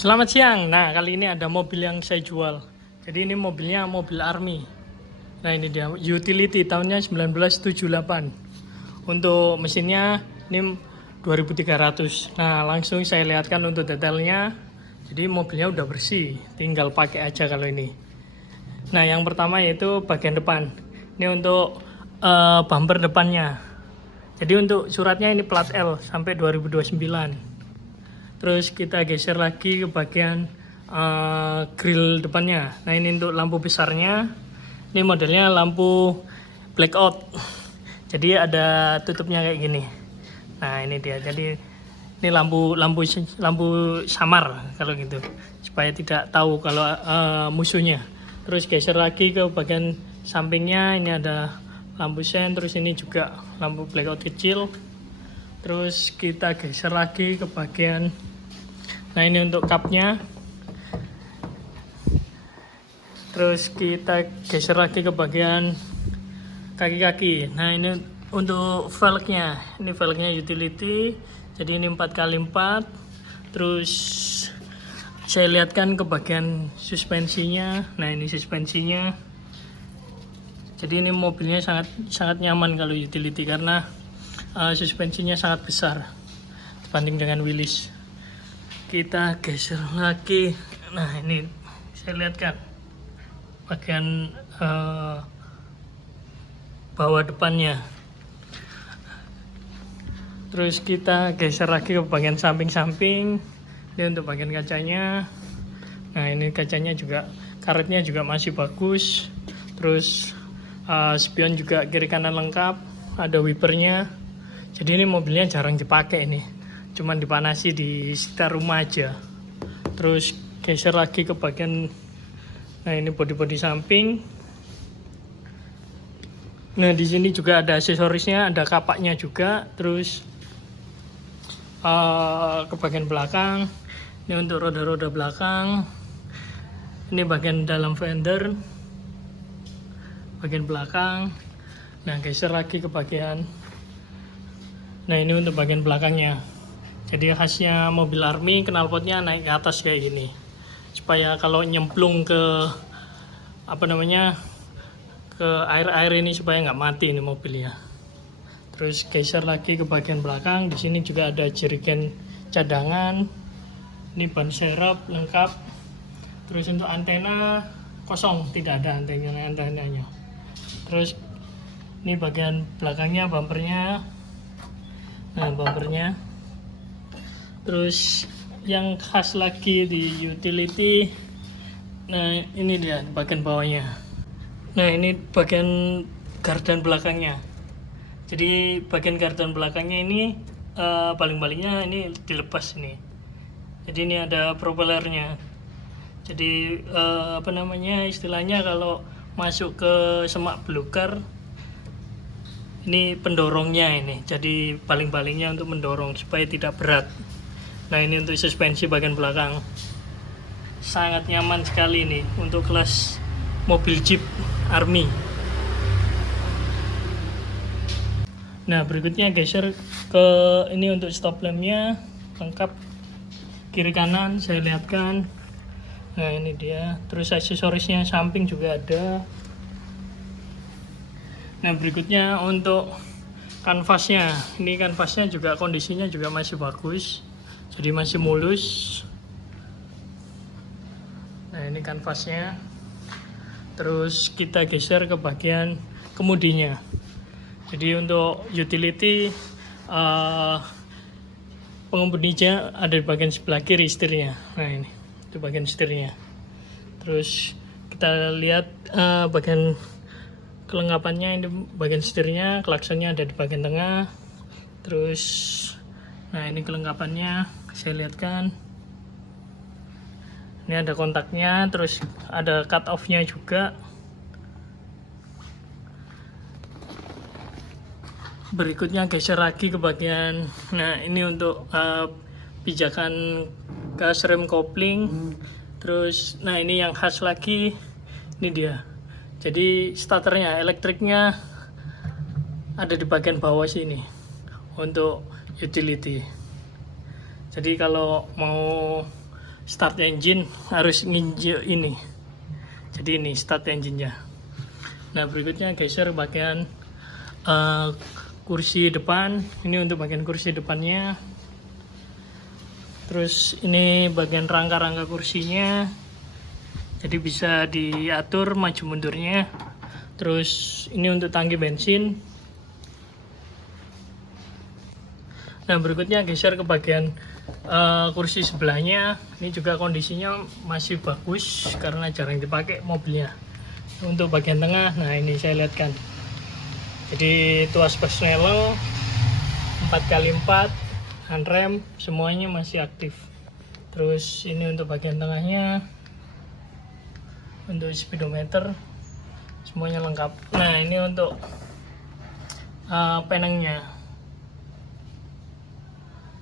Selamat siang. Nah, kali ini ada mobil yang saya jual. Jadi ini mobilnya mobil Army. Nah, ini dia utility tahunnya 1978. Untuk mesinnya ini 2300. Nah, langsung saya lihatkan untuk detailnya. Jadi mobilnya udah bersih, tinggal pakai aja kalau ini. Nah, yang pertama yaitu bagian depan. Ini untuk bumper depannya. Jadi untuk suratnya ini plat L sampai 2029. Terus kita geser lagi ke bagian grill depannya. Nah, ini untuk lampu besarnya. Ini modelnya lampu blackout. Jadi ada tutupnya kayak gini. Nah, ini dia. Jadi ini lampu samar kalau gitu, supaya tidak tahu kalau musuhnya. Terus geser lagi ke bagian sampingnya. Ini ada lampu sen. Terus ini juga lampu blackout kecil. Terus kita geser lagi ke bagian, nah ini untuk cupnya. Terus kita geser lagi ke bagian kaki-kaki. Nah, ini untuk velgnya. Ini velgnya utility. Jadi ini 4x4. Terus saya lihatkan ke bagian suspensinya. Nah, ini suspensinya. Jadi ini mobilnya sangat nyaman kalau utility karena suspensinya sangat besar dibanding dengan Willys. Kita geser lagi. Nah, ini saya lihatkan bagian bawah depannya. Terus kita geser lagi ke bagian samping-samping. Ini untuk bagian kacanya. Nah, ini kacanya juga, karetnya juga masih bagus. Terus spion juga kiri kanan lengkap. Ada wipernya. Jadi ini mobilnya jarang dipakai ini. Cuman dipanasi di sekitar rumah aja. Terus geser lagi ke bagian, nah ini bodi-bodi samping. Nah, di sini juga ada aksesorisnya, ada kapaknya juga. Terus ke bagian belakang. Ini untuk roda-roda belakang. Ini bagian dalam fender, bagian belakang. Nah, geser lagi ke bagian, nah ini untuk bagian belakangnya. Jadi khasnya mobil Army, knalpotnya naik ke atas kayak gini, supaya kalau nyemplung ke ke air ini supaya nggak mati ini mobilnya. Terus geser lagi ke bagian belakang. Di sini juga ada jerigen cadangan. Ini ban serep lengkap. Terus untuk antena kosong, tidak ada antenanya. Terus ini bagian belakangnya, bumpernya. Nah, bumpernya. Terus yang khas lagi di utility, nah ini dia bagian bawahnya. Nah, ini bagian gardan belakangnya. Jadi bagian gardan belakangnya ini baling-balingnya ini dilepas ini. Jadi ini ada propellernya. Jadi istilahnya kalau masuk ke semak belukar, ini pendorongnya ini. Jadi baling-balingnya untuk mendorong supaya tidak berat. Nah, ini untuk suspensi bagian belakang. Sangat nyaman sekali ini untuk kelas mobil Jeep Army. Nah, berikutnya geser ke ini untuk stop lampnya lengkap kiri kanan saya lihatkan. Nah, ini dia. Terus aksesorisnya samping juga ada. Nah, berikutnya untuk kanvasnya. Ini kanvasnya juga kondisinya juga masih bagus. Jadi masih mulus. Nah, ini kanvasnya. Terus kita geser ke bagian kemudinya. Jadi untuk utility pengemudinya ada di bagian sebelah kiri setirnya. Nah, ini itu bagian setirnya. Terus kita lihat bagian kelengkapannya. Ini bagian setirnya, klaksonnya ada di bagian tengah. Terus nah, ini kelengkapannya saya lihatkan. Ini ada kontaknya, terus ada cut off-nya juga. Berikutnya geser lagi ke bagian, nah ini untuk pijakan gas rem kopling. Terus nah ini yang khas lagi, ini dia. Jadi starternya, elektriknya ada di bagian bawah sini untuk utility. Jadi kalau mau start engine harus nginjek ini. Jadi ini start engine-nya. Nah berikutnya geser bagian kursi depan. Ini untuk bagian kursi depannya. Terus ini bagian rangka-rangka kursinya. Jadi bisa diatur maju mundurnya. Terus ini untuk tangki bensin. Nah berikutnya geser ke bagian kursi sebelahnya. Ini juga kondisinya masih bagus karena jarang dipakai mobilnya. Untuk bagian tengah, nah ini saya lihatkan. Jadi tuas Snellen 4x4 handrem semuanya masih aktif. Terus ini untuk bagian tengahnya, untuk speedometer semuanya lengkap. Nah ini untuk penengnya.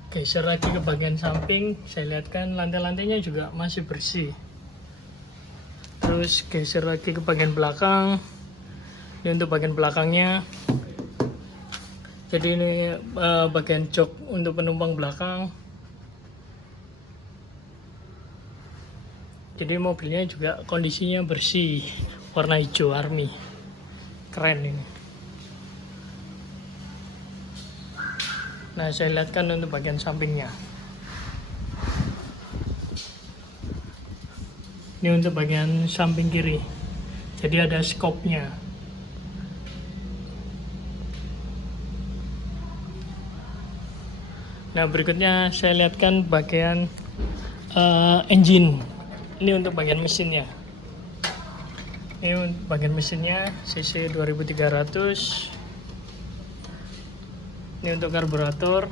Geser lagi ke bagian samping, saya lihatkan lantai-lantainya juga masih bersih. Terus geser lagi ke bagian belakang. Ini untuk bagian belakangnya. Jadi ini bagian jok untuk penumpang belakang. Jadi mobilnya juga kondisinya bersih, warna hijau army, keren ini. Nah saya lihatkan untuk bagian sampingnya. Ini untuk bagian samping kiri. Jadi ada skopnya. Nah berikutnya saya lihatkan bagian engine. Ini untuk bagian mesinnya. Ini untuk bagian mesinnya cc 2300. Ini untuk karburator.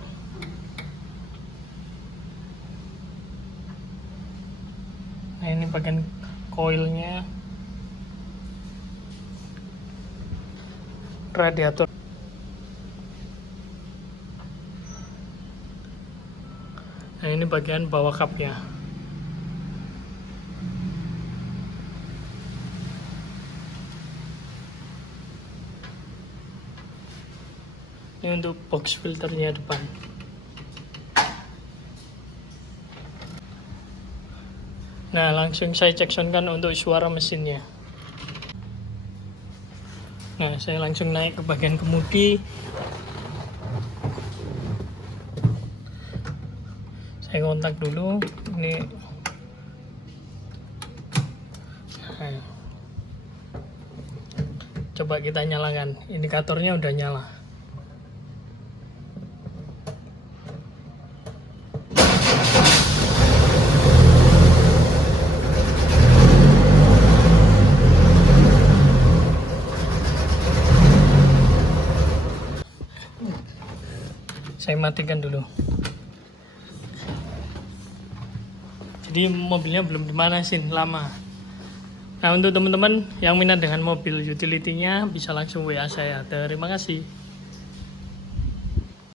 Nah ini bagian koilnya, radiator. Nah ini bagian bawah kapnya. Ini untuk box filternya depan. Nah langsung saya cek soundkan untuk suara mesinnya. Nah saya langsung naik ke bagian kemudi. Saya kontak dulu ini. Nah, coba kita nyalakan, indikatornya udah nyala. Saya matikan dulu. Jadi mobilnya belum dimanasin, lama. Nah untuk teman-teman yang minat dengan mobil utility-nya bisa langsung WA saya. Terima kasih.